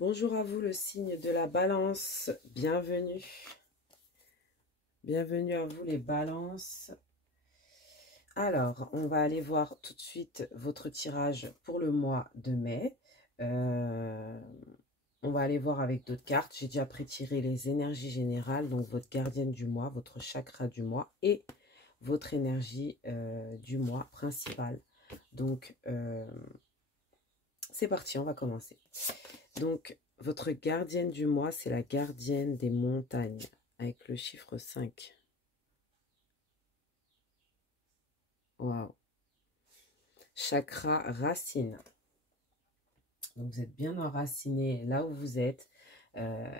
Bonjour à vous le signe de la balance, bienvenue. Bienvenue à vous les balances. Alors, on va aller voir tout de suite votre tirage pour le mois de mai. On va aller voir avec d'autres cartes. J'ai déjà pré-tiré les énergies générales, donc votre gardienne du mois, votre chakra du mois et votre énergie du mois principale. Donc, c'est parti, on va commencer. Donc, votre gardienne du mois, c'est la gardienne des montagnes, avec le chiffre 5. Waouh. Chakra racine. Donc, vous êtes bien enraciné là où vous êtes. Ouais,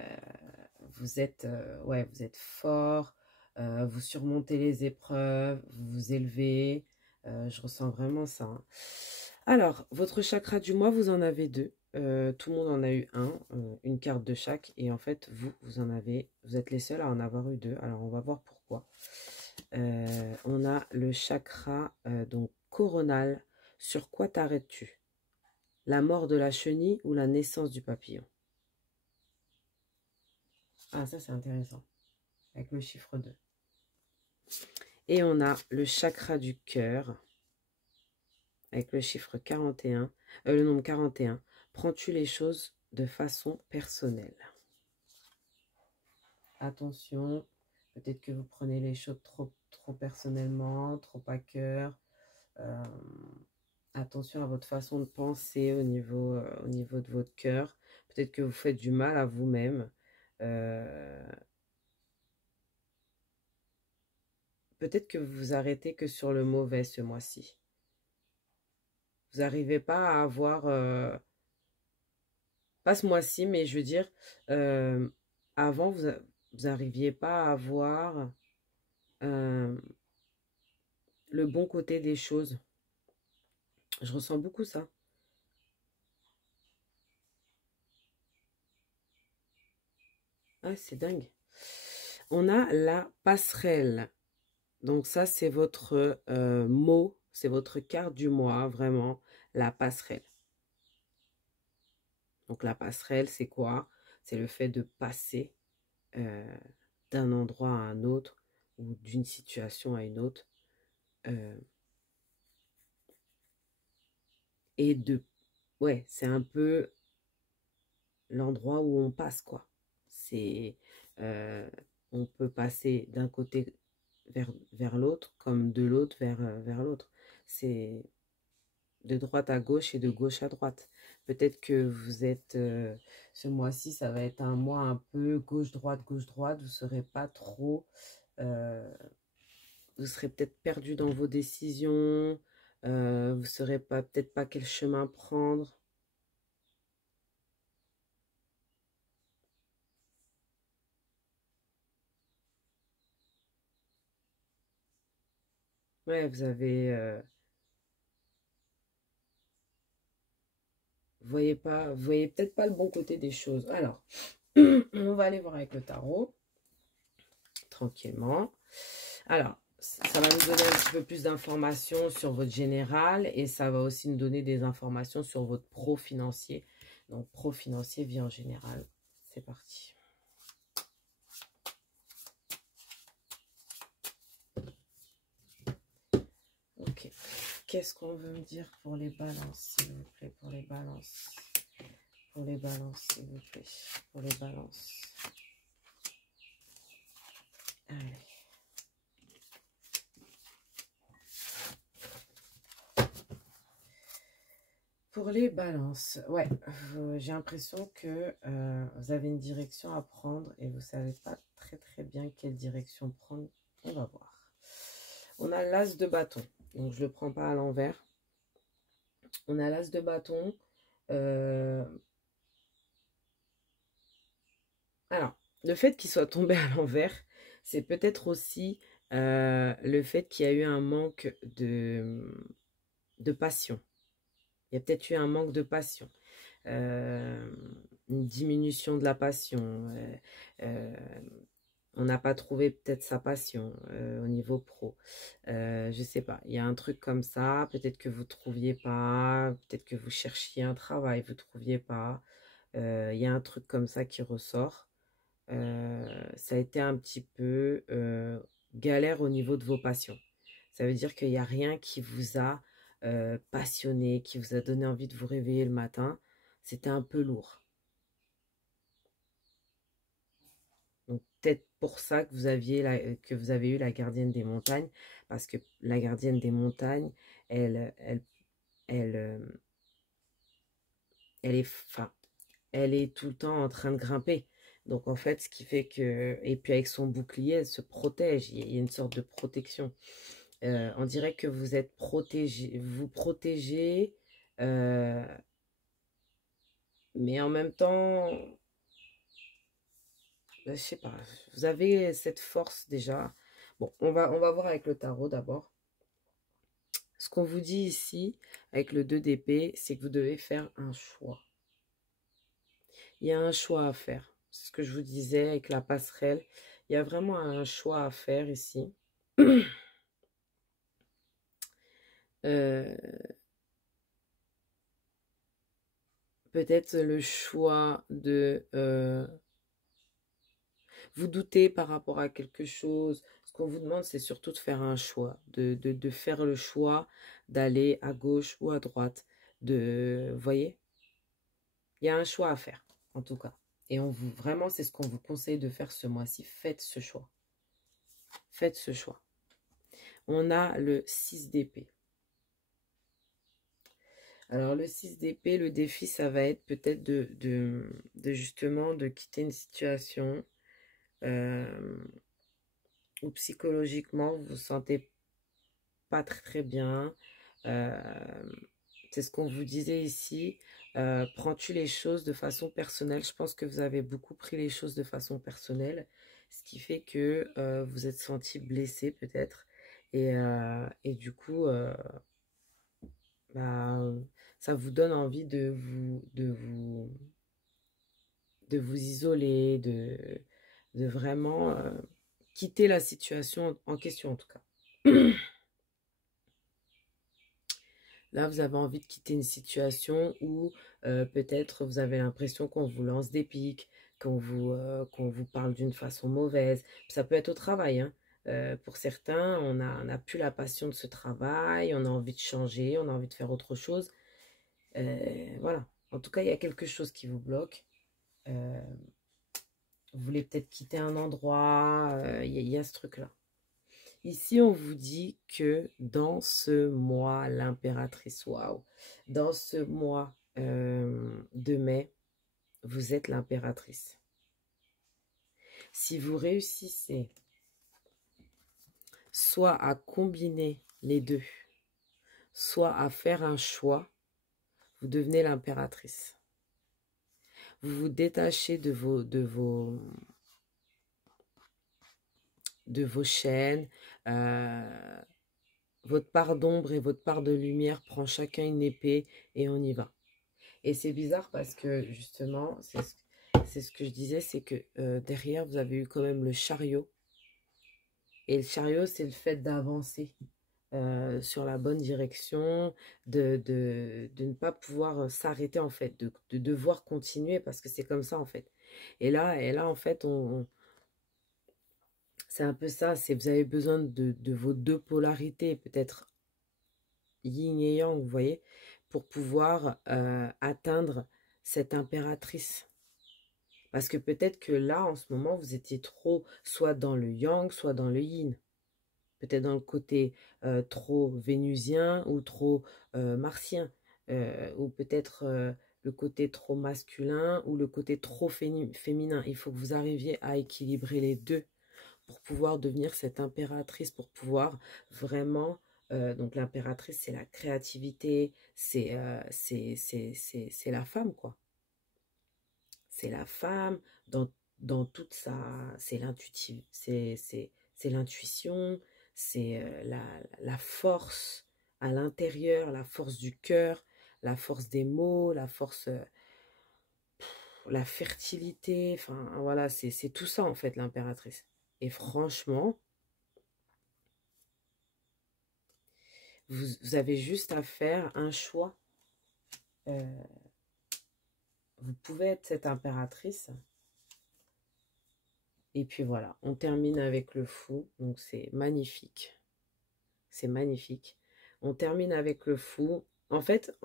vous êtes fort. Vous surmontez les épreuves. Vous vous élevez. Je ressens vraiment ça. Hein. Alors, votre chakra du mois, vous en avez deux. Tout le monde en a eu un, une carte de chaque. Et en fait, vous êtes les seuls à en avoir eu deux. Alors, on va voir pourquoi. On a le chakra donc coronal. Sur quoi t'arrêtes-tu? La mort de la chenille ou la naissance du papillon? Ah, ça c'est intéressant. Avec le chiffre 2. Et on a le chakra du cœur. Avec le chiffre 41. Le nombre 41. Prends-tu les choses de façon personnelle? Attention. Peut-être que vous prenez les choses trop personnellement, trop à cœur. Attention à votre façon de penser au niveau de votre cœur. Peut-être que vous faites du mal à vous-même. Peut-être que vous vous arrêtez que sur le mauvais ce mois-ci. Vous n'arrivez pas à avoir... pas ce mois-ci, mais je veux dire... avant, vous n'arriviez pas à avoir le bon côté des choses. Je ressens beaucoup ça. Ah, c'est dingue. On a la passerelle. Donc ça, c'est votre mot, c'est votre carte du mois, vraiment, la passerelle. Donc la passerelle, c'est quoi? C'est le fait de passer d'un endroit à un autre ou d'une situation à une autre. Et de... Ouais, c'est un peu l'endroit où on passe, quoi. C'est... on peut passer d'un côté vers l'autre, comme de l'autre vers l'autre. C'est de droite à gauche et de gauche à droite. Peut-être que vous êtes... ce mois-ci, ça va être un mois un peu gauche-droite, gauche-droite. Vous ne serez pas trop... vous serez peut-être perdu dans vos décisions. Vous ne saurez peut-être pas quel chemin prendre. Ouais, vous avez... vous voyez peut-être pas le bon côté des choses. Alors, on va aller voir avec le tarot. Tranquillement. Alors, ça va nous donner un petit peu plus d'informations sur votre général et ça va aussi nous donner des informations sur votre pro financier. Donc, pro financier, vie en général. C'est parti. Ok. Qu'est-ce qu'on veut me dire pour les balances, s'il vous plaît, pour les balances? Pour les balances, s'il vous plaît. Pour les balances. Allez. Pour les balances, ouais, j'ai l'impression que vous avez une direction à prendre et vous ne savez pas très bien quelle direction prendre. On va voir. On a l'as de bâton, donc je ne le prends pas à l'envers. On a l'as de bâton. Alors, le fait qu'il soit tombé à l'envers, c'est peut-être aussi le fait qu'il y a eu un manque de passion. Il y a peut-être eu un manque de passion. Une diminution de la passion. On n'a pas trouvé peut-être sa passion au niveau pro. Je sais pas. Il y a un truc comme ça. Peut-être que vous ne trouviez pas. Peut-être que vous cherchiez un travail. Vous ne trouviez pas. Il y a un truc comme ça qui ressort. Ça a été un petit peu galère au niveau de vos passions. Ça veut dire qu'il n'y a rien qui vous a passionné, qui vous a donné envie de vous réveiller le matin. C'était un peu lourd. Donc peut-être pour ça que que vous avez eu la gardienne des montagnes, parce que la gardienne des montagnes, elle, elle, elle, elle est, enfin, elle est tout le temps en train de grimper. Donc en fait, ce qui fait que, et puis avec son bouclier, elle se protège. Il y a une sorte de protection. On dirait que vous êtes protégé, vous protégez, euh, mais en même temps, je sais pas, vous avez cette force déjà. Bon, on va voir avec le tarot d'abord. Ce qu'on vous dit ici, avec le 2 d'épée, c'est que vous devez faire un choix. Il y a un choix à faire. C'est ce que je vous disais avec la passerelle. Il y a vraiment un choix à faire ici. Euh, Peut-être le choix de vous douter par rapport à quelque chose. Ce qu'on vous demande, c'est surtout de faire un choix, de faire le choix d'aller à gauche ou à droite. Vous voyez, il y a un choix à faire, en tout cas. Et vraiment, c'est ce qu'on vous conseille de faire ce mois-ci. Faites ce choix. Faites ce choix. On a le 6 d'épée. Alors, le 6 d'épée, le défi, ça va être peut-être justement de quitter une situation où psychologiquement, vous vous sentez pas très très bien. C'est ce qu'on vous disait ici. Prends-tu les choses de façon personnelle? Je pense que vous avez beaucoup pris les choses de façon personnelle, ce qui fait que vous êtes senti blessé peut-être. Et du coup, bah, ça vous donne envie de vous isoler, de vraiment quitter la situation en question en tout cas. Là, vous avez envie de quitter une situation où peut-être vous avez l'impression qu'on vous lance des pics, qu'on vous parle d'une façon mauvaise. Ça peut être au travail, hein. Pour certains, on n'a plus la passion de ce travail, on a envie de changer, on a envie de faire autre chose. Voilà. En tout cas, il y a quelque chose qui vous bloque. Euh, vous voulez peut-être quitter un endroit, il y a ce truc-là. Ici, on vous dit que dans ce mois, l'impératrice, waouh, dans ce mois de mai, vous êtes l'impératrice. Si vous réussissez soit à combiner les deux, soit à faire un choix, vous devenez l'impératrice. Vous vous détachez de vos chaînes, votre part d'ombre et votre part de lumière prend chacun une épée et on y va. Et c'est bizarre parce que justement, c'est ce que je disais, c'est que derrière, vous avez eu quand même le chariot. Et le chariot, c'est le fait d'avancer sur la bonne direction, de ne pas pouvoir s'arrêter en fait, de devoir continuer parce que c'est comme ça en fait. Et là en fait, c'est un peu ça, c'est vous avez besoin de vos deux polarités, peut-être yin et yang, vous voyez, pour pouvoir atteindre cette impératrice. Parce que peut-être que là, en ce moment, vous étiez trop soit dans le yang, soit dans le yin. Peut-être dans le côté trop vénusien ou trop martien. Ou peut-être le côté trop masculin ou le côté trop féminin. Il faut que vous arriviez à équilibrer les deux pour pouvoir devenir cette impératrice, pour pouvoir vraiment... donc l'impératrice, c'est la créativité, c'est la femme, quoi. C'est la femme dans toute sa... C'est l'intuitive, c'est l'intuition, c'est la force à l'intérieur, la force du cœur, la force des mots, la force... la fertilité, enfin voilà, c'est tout ça en fait l'impératrice. Et franchement, vous avez juste à faire un choix. vous pouvez être cette impératrice. Et puis voilà, on termine avec le fou. Donc c'est magnifique. C'est magnifique. On termine avec le fou. En fait,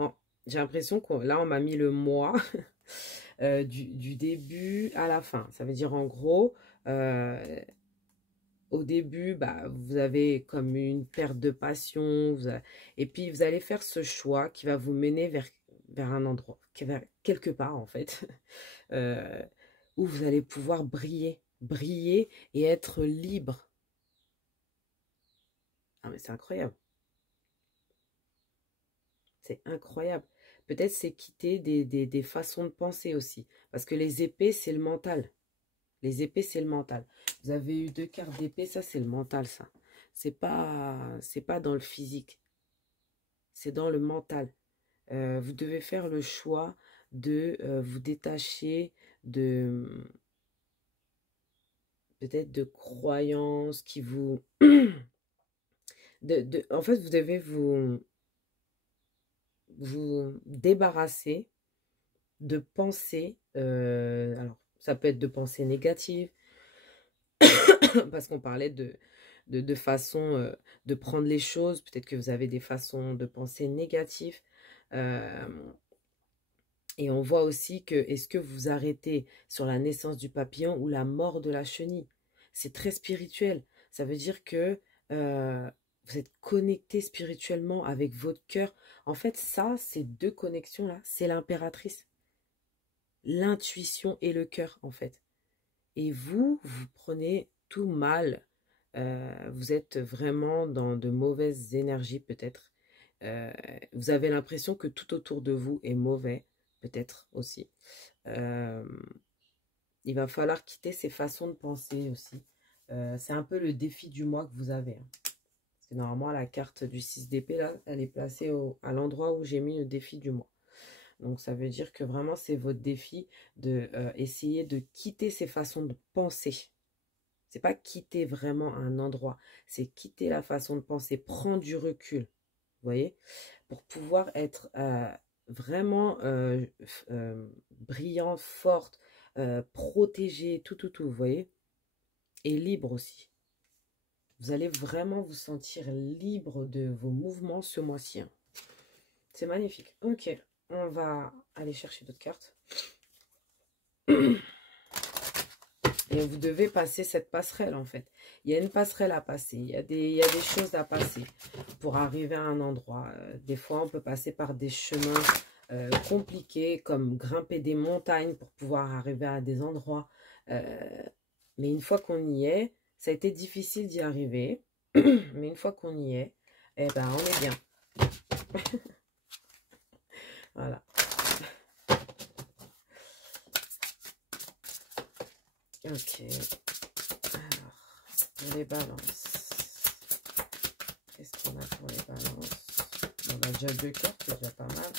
j'ai l'impression que là, on m'a mis le mois du début à la fin. Ça veut dire en gros, au début, bah, vous avez comme une perte de passion. Et puis, vous allez faire ce choix qui va vous mener vers un endroit, vers quelque part en fait, où vous allez pouvoir briller. Briller et être libre. Ah, mais c'est incroyable. C'est incroyable. Peut-être c'est quitter des façons de penser aussi. Parce que les épées, c'est le mental. Les épées, c'est le mental. Vous avez eu 2 cartes d'épée, ça, c'est le mental, ça. C'est pas dans le physique. C'est dans le mental. Vous devez faire le choix de vous détacher de peut-être de croyances qui vous... en fait, vous devez vous débarrasser de pensées. Alors, ça peut être de pensées négatives, parce qu'on parlait de façon de prendre les choses. Peut-être que vous avez des façons de penser négatives. Et on voit aussi que, est-ce que vous arrêtez sur la naissance du papillon ou la mort de la chenille? C'est très spirituel. Ça veut dire que vous êtes connecté spirituellement avec votre cœur. En fait, ça, ces 2 connexions-là, c'est l'impératrice. L'intuition et le cœur, en fait. Et vous prenez tout mal. Vous êtes vraiment dans de mauvaises énergies, peut-être. Vous avez l'impression que tout autour de vous est mauvais, peut-être aussi. Il va falloir quitter ces façons de penser aussi. C'est un peu le défi du mois que vous avez. Parce que normalement, la carte du 6 d'épée, là, elle est placée à l'endroit où j'ai mis le défi du mois. Donc, ça veut dire que vraiment, c'est votre défi de essayer de quitter ces façons de penser. C'est pas quitter vraiment un endroit, c'est quitter la façon de penser, prendre du recul, vous voyez, pour pouvoir être vraiment brillante, forte, protégée, tout, vous voyez, et libre aussi. Vous allez vraiment vous sentir libre de vos mouvements ce mois-ci. Hein. C'est magnifique. Ok, on va aller chercher d'autres cartes. Et vous devez passer cette passerelle, en fait. Il y a une passerelle à passer. Il y a des choses à passer pour arriver à un endroit. Des fois, on peut passer par des chemins compliqués, comme grimper des montagnes pour pouvoir arriver à des endroits. Mais une fois qu'on y est, ça a été difficile d'y arriver. Mais une fois qu'on y est, eh ben, on est bien. Voilà. Ok. Alors, pour les balances. Qu'est-ce qu'on a pour les balances? On a déjà 2 cartes, c'est déjà pas mal.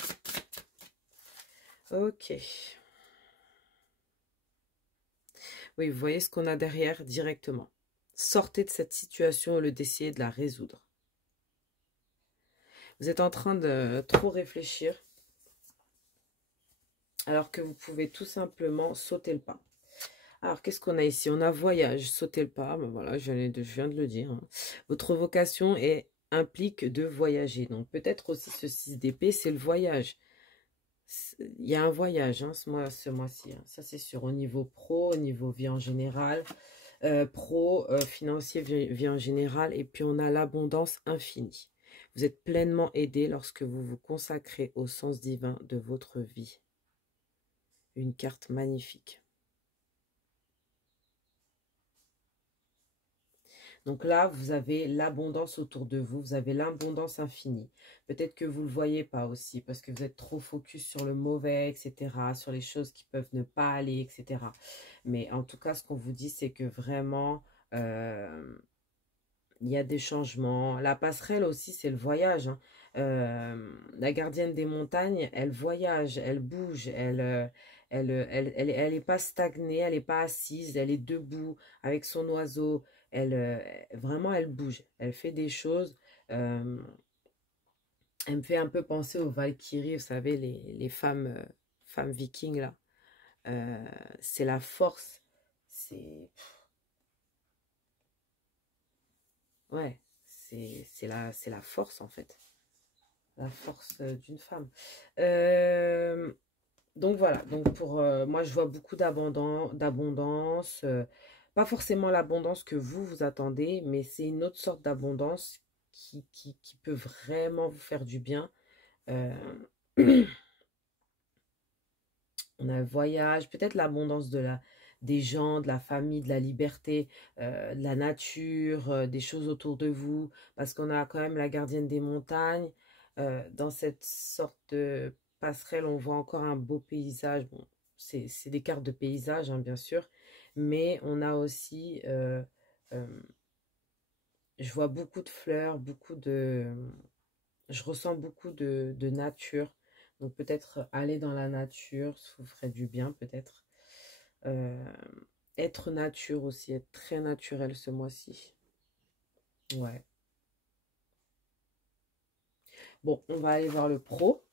Ok. Oui, vous voyez ce qu'on a derrière directement. Sortez de cette situation au lieu d'essayer de la résoudre. Vous êtes en train de trop réfléchir, alors que vous pouvez tout simplement sauter le pas. Alors, qu'est-ce qu'on a ici? On a voyage, sauter le pas. Ben voilà, je viens de le dire. Hein. Votre vocation implique de voyager. Donc, peut-être aussi ce 6 d'épée, c'est le voyage. Il y a un voyage hein, ce mois-ci. Hein. Ça, c'est sûr. Au niveau pro, au niveau vie en général. Financier, vie en général. Et puis, on a l'abondance infinie. Vous êtes pleinement aidé lorsque vous vous consacrez au sens divin de votre vie. Une carte magnifique. Donc là, vous avez l'abondance autour de vous, vous avez l'abondance infinie. Peut-être que vous ne le voyez pas aussi, parce que vous êtes trop focus sur le mauvais, etc., sur les choses qui peuvent ne pas aller, etc. Mais en tout cas, ce qu'on vous dit, c'est que vraiment, il y a des changements. La passerelle aussi, c'est le voyage. Hein. La gardienne des montagnes, elle voyage, elle bouge, elle est pas stagnée, elle n'est pas assise, elle est debout avec son oiseau. Vraiment, elle bouge. Elle fait des choses. Elle me fait un peu penser aux Valkyries, vous savez, les femmes vikings, là. c'est la force. C'est... Ouais, c'est la force, en fait. La force d'une femme. Donc voilà, donc pour moi je vois beaucoup d'abondance, pas forcément l'abondance que vous attendez, mais c'est une autre sorte d'abondance qui peut vraiment vous faire du bien. Euh, on a le voyage, peut-être l'abondance des gens, de la famille, de la liberté, de la nature, des choses autour de vous, parce qu'on a quand même la gardienne des montagnes. Dans cette sorte de passerelle, on voit encore un beau paysage. Bon, c'est des cartes de paysage, hein, bien sûr, mais on a aussi, euh, je vois beaucoup de fleurs, je ressens beaucoup de nature. Donc peut-être aller dans la nature, ça vous ferait du bien peut-être. Euh, être nature aussi, être très naturel ce mois-ci. Ouais. Bon, on va aller voir le pro.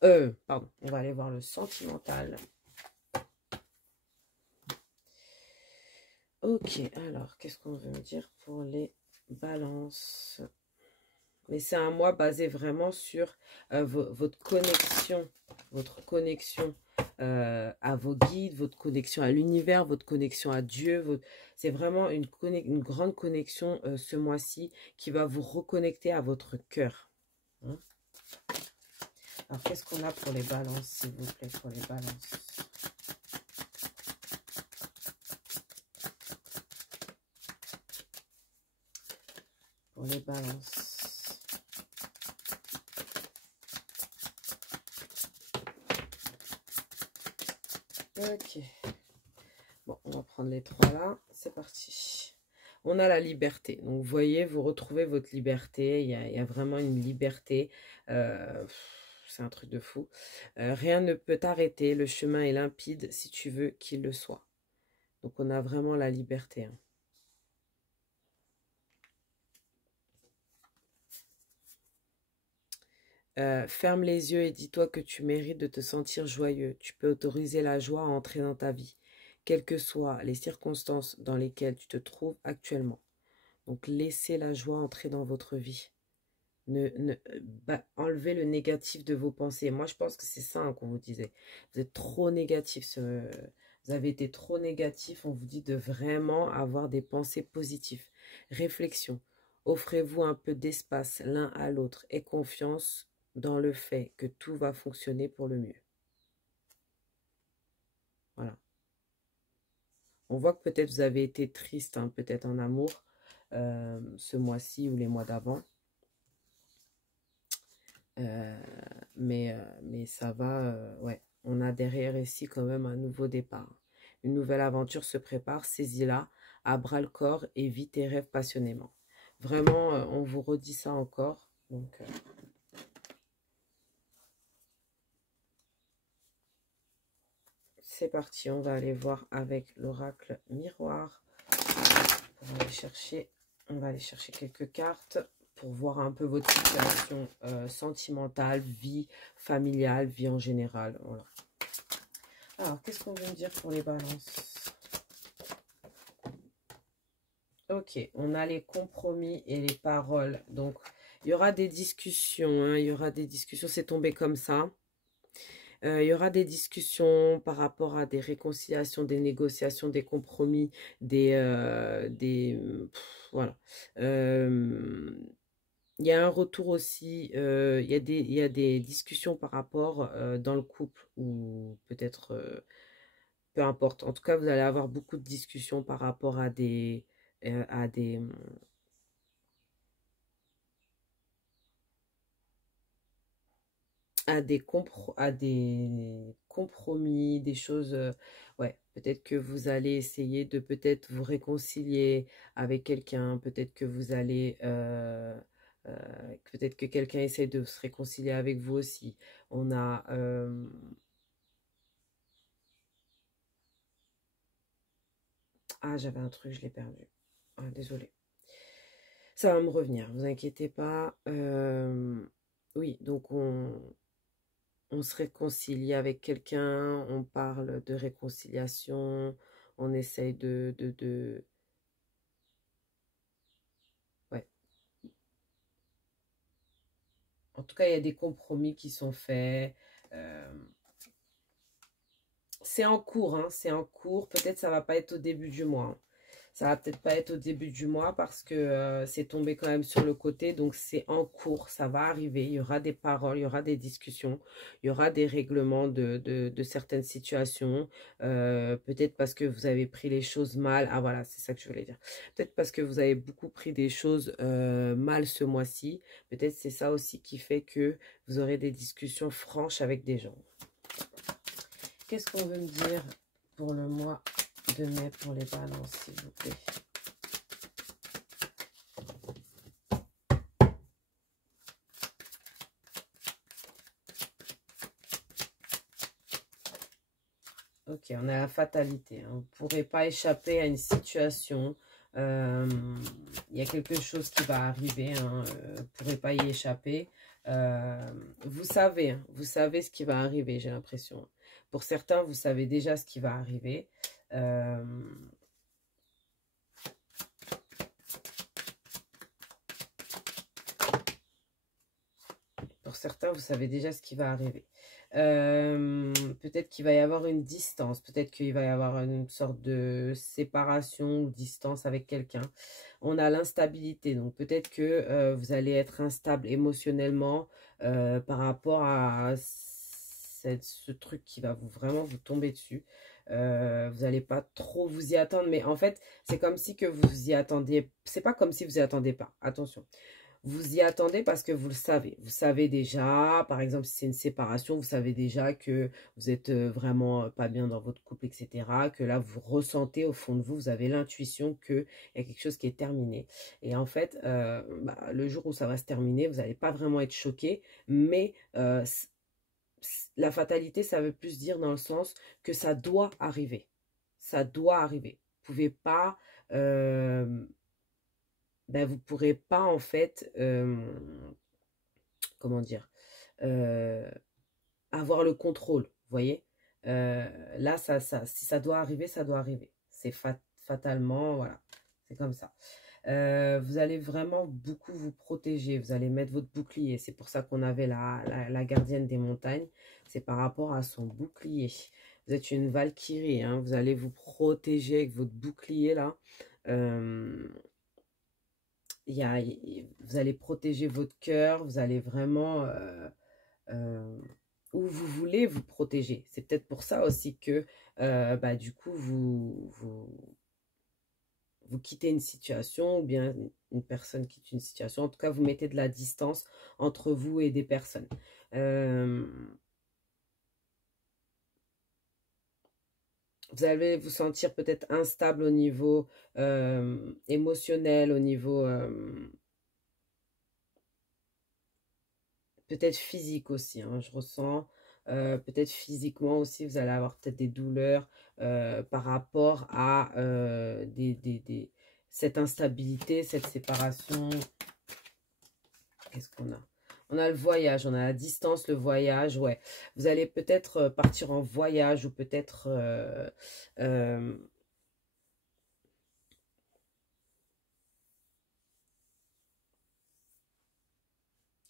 Pardon, on va aller voir le sentimental. Ok, alors, qu'est-ce qu'on veut me dire pour les balances? Mais c'est un mois basé vraiment sur votre connexion à vos guides, votre connexion à l'univers, votre connexion à Dieu. C'est vraiment une grande connexion ce mois-ci qui va vous reconnecter à votre cœur. Hein. Alors, qu'est-ce qu'on a pour les balances, s'il vous plaît, pour les balances? Pour les balances. Ok. Bon, on va prendre les trois là. C'est parti. On a la liberté. Donc, vous voyez, vous retrouvez votre liberté. Il y a vraiment une liberté. C'est un truc de fou. Rien ne peut t'arrêter. Le chemin est limpide si tu veux qu'il le soit. Donc, on a vraiment la liberté. Hein. Ferme les yeux et dis-toi que tu mérites de te sentir joyeux. Tu peux autoriser la joie à entrer dans ta vie, quelles que soient les circonstances dans lesquelles tu te trouves actuellement. Donc, laissez la joie entrer dans votre vie. Enlevez le négatif de vos pensées. Moi, je pense que c'est ça hein, qu'on vous disait. Vous êtes trop négatif. Vous avez été trop négatif. On vous dit de vraiment avoir des pensées positives. Réflexion. Offrez-vous un peu d'espace l'un à l'autre et confiance dans le fait que tout va fonctionner pour le mieux. Voilà. On voit que peut-être vous avez été triste, hein, peut-être en amour, ce mois-ci ou les mois d'avant. Mais ça va, ouais. On a derrière ici quand même un nouveau départ. Une nouvelle aventure se prépare, saisis-la, à bras le corps et vis tes rêves passionnément. Vraiment, on vous redit ça encore. Donc, c'est parti, on va aller voir avec l'oracle miroir. On va aller chercher quelques cartes pour voir un peu votre situation sentimentale, vie familiale, vie en général. Voilà. Alors, qu'est-ce qu'on vient de dire pour les balances? Ok, on a les compromis et les paroles. Donc, il y aura des discussions. Hein, il y aura des discussions. C'est tombé comme ça. Il y aura des discussions par rapport à des réconciliations, des négociations, des compromis, voilà. Il y a un retour aussi, il y a des discussions par rapport dans le couple ou peut-être, peu importe. En tout cas, vous allez avoir beaucoup de discussions par rapport euh, à des, à des compromis, des choses, ouais, peut-être que vous allez essayer de peut-être vous réconcilier avec quelqu'un, peut-être que vous allez, peut-être que quelqu'un essaie de se réconcilier avec vous aussi. On a, ah, j'avais un truc, je l'ai perdu. Ah, désolée. Ça va me revenir, vous inquiétez pas. Oui, donc on se réconcilie avec quelqu'un, on parle de réconciliation, on essaye ouais. En tout cas, il y a des compromis qui sont faits. Euh, c'est en cours, hein, c'est en cours. Peut-être ça va pas être au début du mois, hein. Ça va peut-être pas être au début du mois parce que c'est tombé quand même sur le côté. Donc, c'est en cours, ça va arriver. Il y aura des paroles, il y aura des discussions, il y aura des règlements de certaines situations. Peut-être parce que vous avez pris les choses mal. Ah, voilà, c'est ça que je voulais dire. Peut-être parce que vous avez beaucoup pris des choses mal ce mois-ci. Peut-être c'est ça aussi qui fait que vous aurez des discussions franches avec des gens. Qu'est-ce qu'on veut me dire pour le mois de mai pour les balances, s'il vous plaît? Ok, on a la fatalité, hein. Vous ne pourrez pas échapper à une situation. Il y a quelque chose qui va arriver, hein. Vous ne pourrez pas y échapper. Vous savez, hein, vous savez ce qui va arriver, j'ai l'impression. Pour certains, vous savez déjà ce qui va arriver. Pour certains, vous savez déjà ce qui va arriver. Peut-être qu'il va y avoir une distance, peut-être qu'il va y avoir une sorte de séparation ou distance avec quelqu'un. On a l'instabilité, donc peut-être que vous allez être instable émotionnellement par rapport à ce truc qui va vraiment vous tomber dessus. Vous n'allez pas trop vous y attendre, mais en fait, c'est comme si que vous y attendiez. C'est pas comme si vous y attendez pas, attention. Vous y attendez parce que vous le savez. Vous savez déjà, par exemple, si c'est une séparation, vous savez déjà que vous êtes vraiment pas bien dans votre couple, etc. Que là, vous ressentez au fond de vous, vous avez l'intuition qu'il y a quelque chose qui est terminé. Et en fait, le jour où ça va se terminer, vous n'allez pas vraiment être choqué, mais la fatalité, ça veut plus dire dans le sens que ça doit arriver. Ça doit arriver. Vous pouvez pas... vous ne pourrez pas en fait, comment dire, euh, avoir le contrôle, vous voyez. Là, si ça doit arriver, ça doit arriver. C'est fatalement, voilà, c'est comme ça. Vous allez vraiment beaucoup vous protéger, vous allez mettre votre bouclier. C'est pour ça qu'on avait la gardienne des montagnes, c'est par rapport à son bouclier. Vous êtes une valkyrie, hein, vous allez vous protéger avec votre bouclier là. Vous allez protéger votre cœur, vous allez vraiment où vous voulez vous protéger. C'est peut-être pour ça aussi que du coup vous quittez une situation ou bien une personne quitte une situation. En tout cas, vous mettez de la distance entre vous et des personnes. Vous allez vous sentir peut-être instable au niveau émotionnel, au niveau peut-être physique aussi, hein, je ressens. Peut-être physiquement aussi, vous allez avoir peut-être des douleurs par rapport à cette instabilité, cette séparation. Qu'est-ce qu'on a? On a le voyage, on a la distance, le voyage, ouais. Vous allez peut-être partir en voyage ou peut-être...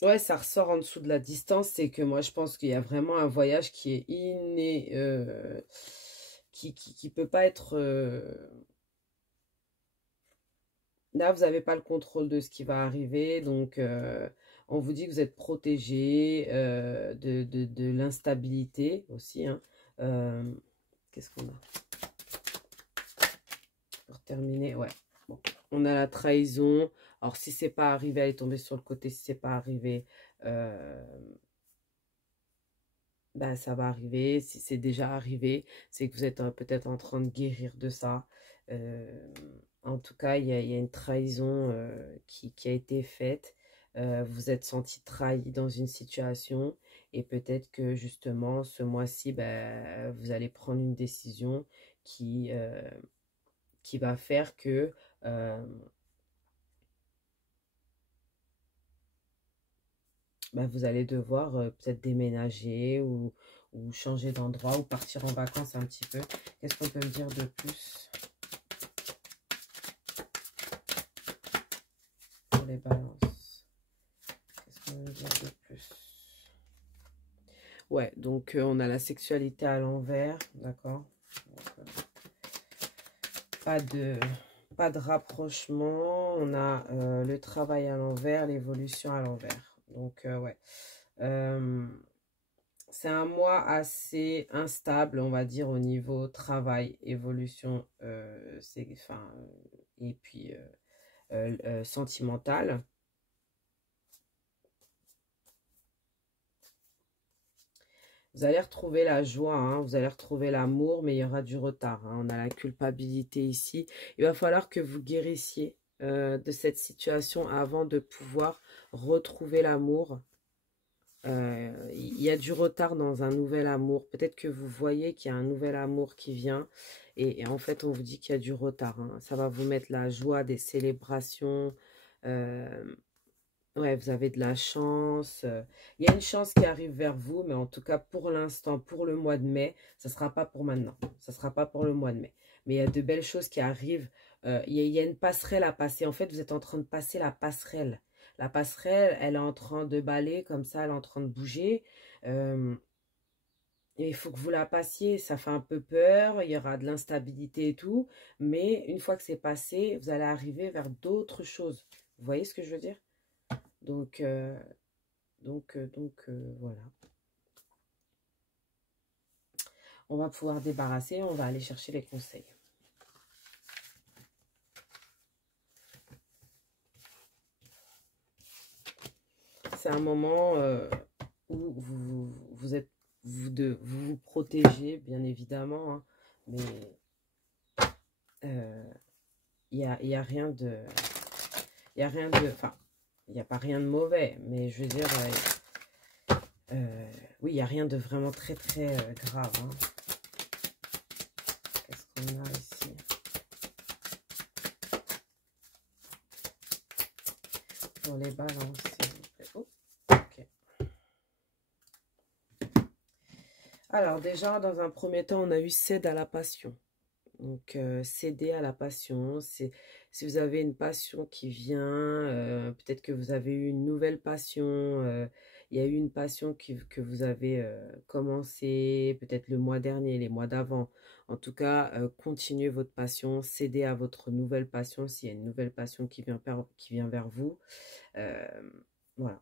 ouais, ça ressort en dessous de la distance, c'est que moi je pense qu'il y a vraiment un voyage qui est inné, qui peut pas être... Là, vous n'avez pas le contrôle de ce qui va arriver, donc on vous dit que vous êtes protégé de l'instabilité aussi, hein. Qu'est-ce qu'on a? Pour terminer, ouais. Bon. On a la trahison. Alors, si c'est pas arrivé, elle est tombée sur le côté. Si c'est pas arrivé, ça va arriver. Si c'est déjà arrivé, c'est que vous êtes peut-être en train de guérir de ça. En tout cas, il y a une trahison qui a été faite. Vous êtes senti trahi dans une situation et peut-être que justement, ce mois-ci, vous allez prendre une décision qui va faire que bah, vous allez devoir peut-être déménager ou changer d'endroit ou partir en vacances un petit peu. Qu'est-ce qu'on peut me dire de plus pour les balances? Qu'est-ce qu'on peut me dire de plus? Ouais, donc on a la sexualité à l'envers, d'accord? Pas de rapprochement. On a le travail à l'envers, l'évolution à l'envers. Donc, ouais. C'est un mois assez instable, on va dire, au niveau travail, évolution, et puis sentimentale. Vous allez retrouver la joie, hein, vous allez retrouver l'amour, mais il y aura du retard. Hein. On a la culpabilité ici. Il va falloir que vous guérissiez de cette situation avant de pouvoir retrouver l'amour. Il y a du retard dans un nouvel amour. Peut-être que vous voyez qu'il y a un nouvel amour qui vient. Et en fait, on vous dit qu'il y a du retard. Hein. Ça va vous mettre la joie, des célébrations. Ouais, vous avez de la chance. Il y a une chance qui arrive vers vous, mais en tout cas, pour l'instant, pour le mois de mai, ça ne sera pas pour maintenant. Ça ne sera pas pour le mois de mai. Mais il y a de belles choses qui arrivent. Il y a une passerelle à passer. En fait, vous êtes en train de passer la passerelle. La passerelle, elle est en train de balayer comme ça, elle est en train de bouger. Et il faut que vous la passiez. Ça fait un peu peur, il y aura de l'instabilité et tout. Mais une fois que c'est passé, vous allez arriver vers d'autres choses. Vous voyez ce que je veux dire? Donc, voilà. On va pouvoir débarrasser, on va aller chercher les conseils. C'est un moment où vous vous protégez, bien évidemment, hein, mais il y a rien de... Il y a rien de... Enfin, il n'y a pas rien de mauvais, mais je veux dire... oui, il n'y a rien de vraiment très, très grave. Hein. Qu'est-ce qu'on a ici? Pour les balances, s'il vous plaît. Oh, ok. Alors, déjà, dans un premier temps, on a eu cède à la passion. Donc, céder à la passion, c'est si vous avez une passion qui vient, peut-être que vous avez eu une nouvelle passion, il y a eu une passion que vous avez commencé peut-être le mois dernier, les mois d'avant. En tout cas, continuez votre passion, cédez à votre nouvelle passion s'il y a une nouvelle passion qui vient vers vous. Voilà.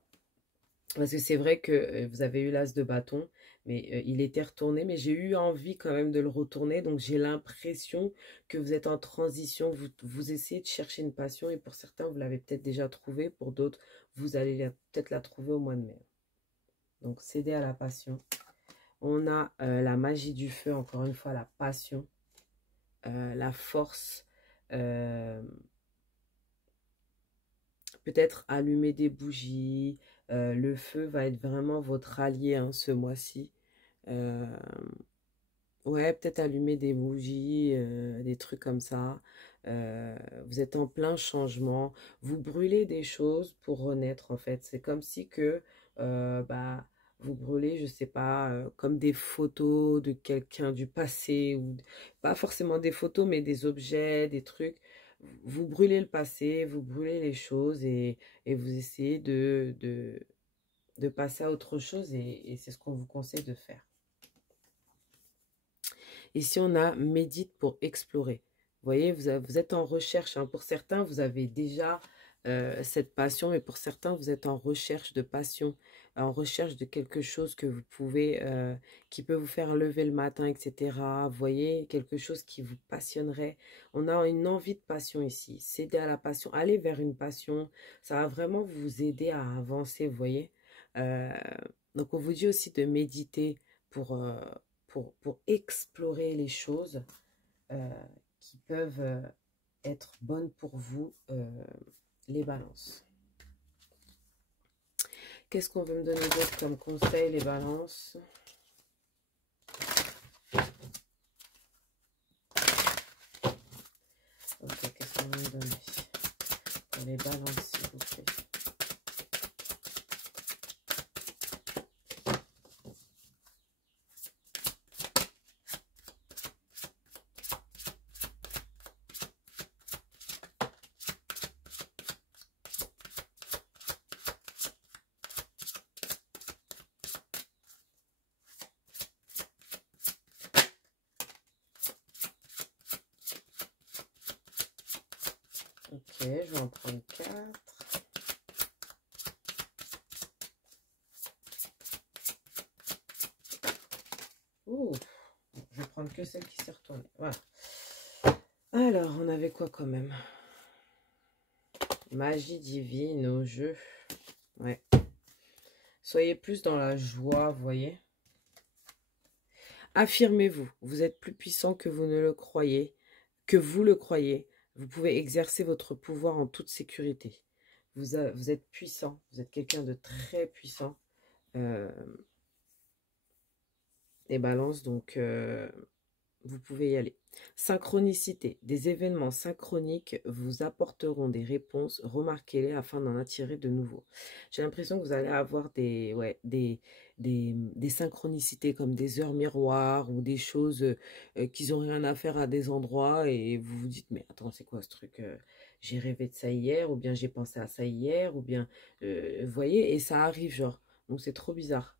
Parce que c'est vrai que vous avez eu l'as de bâton, mais il était retourné. Mais j'ai eu envie quand même de le retourner. Donc j'ai l'impression que vous êtes en transition. Vous essayez de chercher une passion. Et pour certains, vous l'avez peut-être déjà trouvée. Pour d'autres, vous allez peut-être la trouver au mois de mai. Donc cédez à la passion. On a la magie du feu, encore une fois, la passion, la force. Peut-être allumer des bougies. Le feu va être vraiment votre allié hein, ce mois-ci. Ouais, peut-être allumer des bougies, des trucs comme ça. Vous êtes en plein changement. Vous brûlez des choses pour renaître, en fait. C'est comme si que bah, vous brûlez, je sais pas, comme des photos de quelqu'un du passé. Ou pas forcément des photos, mais des objets, des trucs. Vous brûlez le passé, vous brûlez les choses et vous essayez de passer à autre chose. Et c'est ce qu'on vous conseille de faire. Ici, on a médite pour explorer. Vous voyez, vous êtes en recherche. Hein. Pour certains, vous avez déjà cette passion, mais pour certains, vous êtes en recherche de passion, en recherche de quelque chose que vous pouvez, qui peut vous faire lever le matin, etc. Vous voyez, quelque chose qui vous passionnerait. On a une envie de passion ici. Céder à la passion, aller vers une passion, ça va vraiment vous aider à avancer, vous voyez. Donc, on vous dit aussi de méditer pour explorer les choses qui peuvent être bonnes pour vous, les balances. Qu'est-ce qu'on veut me donner d'autre comme conseil, les balances? Ok, qu'est-ce qu'on veut me donner pour les balances, s'il vous plaît? je vais en prendre 4. Ouh, je vais prendre que celle qui s'est retournée. Voilà. Alors, on avait quoi quand même? Magie divine au jeu. Ouais. Soyez plus dans la joie, vous voyez. Affirmez-vous. Vous êtes plus puissant que vous ne le croyez. Que vous le croyez. Vous pouvez exercer votre pouvoir en toute sécurité. Vous êtes puissant. Vous êtes quelqu'un de très puissant. Les balances, donc vous pouvez y aller. Synchronicité. Des événements synchroniques vous apporteront des réponses. Remarquez-les afin d'en attirer de nouveaux. J'ai l'impression que vous allez avoir des synchronicités comme des heures miroirs ou des choses qui n'ont rien à faire à des endroits et vous vous dites, mais attends, c'est quoi ce truc j'ai rêvé de ça hier ou bien j'ai pensé à ça hier ou bien, vous voyez, et ça arrive genre. Donc c'est trop bizarre.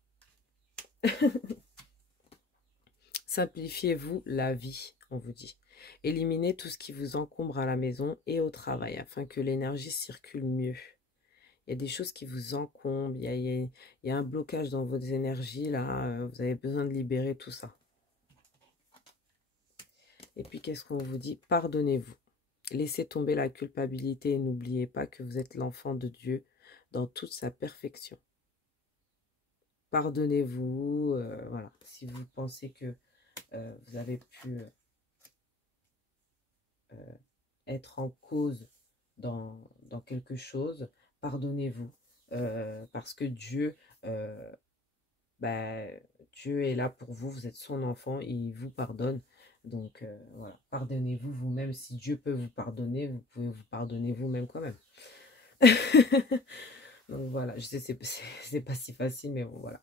Simplifiez-vous la vie, on vous dit. Éliminez tout ce qui vous encombre à la maison et au travail afin que l'énergie circule mieux. Il y a des choses qui vous encombrent, il y a un blocage dans vos énergies, là, vous avez besoin de libérer tout ça. Et puis, qu'est-ce qu'on vous dit? Pardonnez-vous. Laissez tomber la culpabilité et n'oubliez pas que vous êtes l'enfant de Dieu dans toute sa perfection. Pardonnez-vous, voilà, si vous pensez que vous avez pu être en cause dans quelque chose, pardonnez-vous. Parce que Dieu, Dieu est là pour vous, vous êtes son enfant, il vous pardonne. Donc voilà, pardonnez-vous vous-même. Si Dieu peut vous pardonner, vous pouvez vous pardonner vous-même quand même. Donc voilà, je sais, c'est pas si facile, mais bon, voilà.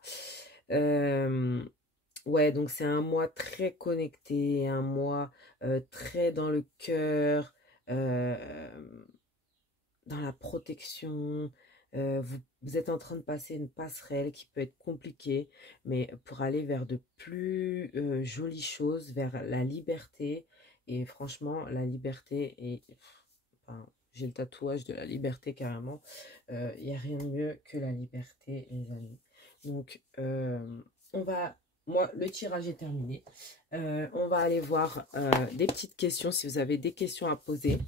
Ouais, donc c'est un mois très connecté, un mois très dans le cœur, dans la protection. Vous êtes en train de passer une passerelle qui peut être compliquée, mais pour aller vers de plus jolies choses, vers la liberté. Et franchement, la liberté est... Enfin, j'ai le tatouage de la liberté carrément. Il n'y a rien de mieux que la liberté, les amis. Donc, moi, le tirage est terminé. On va aller voir des petites questions, si vous avez des questions à poser.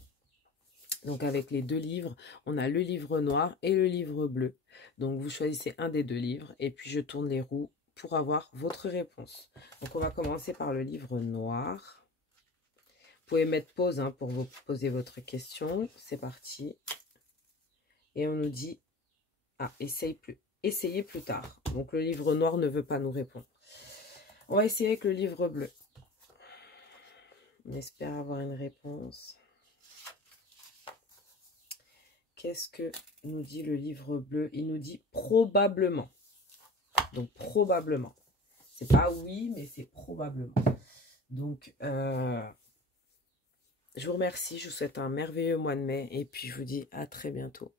Donc, avec les deux livres, on a le livre noir et le livre bleu. Donc, vous choisissez un des deux livres et puis je tourne les roues pour avoir votre réponse. Donc, on va commencer par le livre noir. Vous pouvez mettre pause hein, pour vous poser votre question. C'est parti. Et on nous dit, essayez plus tard. Donc, le livre noir ne veut pas nous répondre. On va essayer avec le livre bleu. On espère avoir une réponse. Qu'est-ce que nous dit le livre bleu? Il nous dit probablement. Donc, probablement. C'est pas oui, mais c'est probablement. Donc, je vous remercie. Je vous souhaite un merveilleux mois de mai. Et puis, je vous dis à très bientôt.